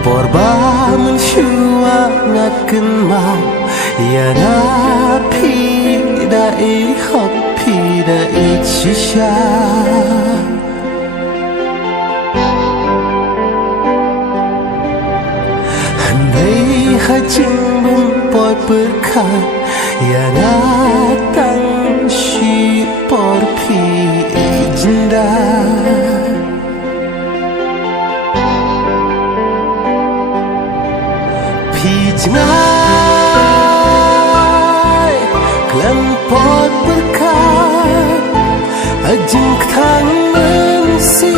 Porba mensyua ngaken mau ya napi dai hop pi dai shisha handai hajing mempoi berkat ya natang shi por pi jinda Jangai kelempot berkat ajeng ketang mensir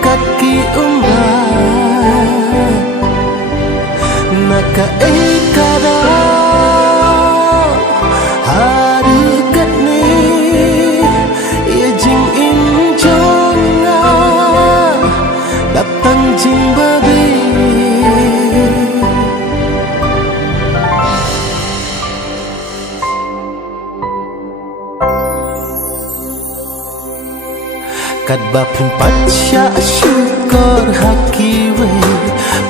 kaki umat naka ekada harikat ni ajeng injonga datang jing babi Kadba pimpat sya syukur hakiwe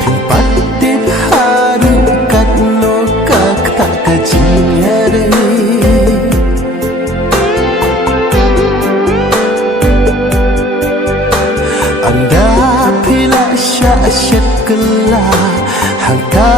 pimpat tip haru kat no kak tak kajingere anda pila sya syakla hangka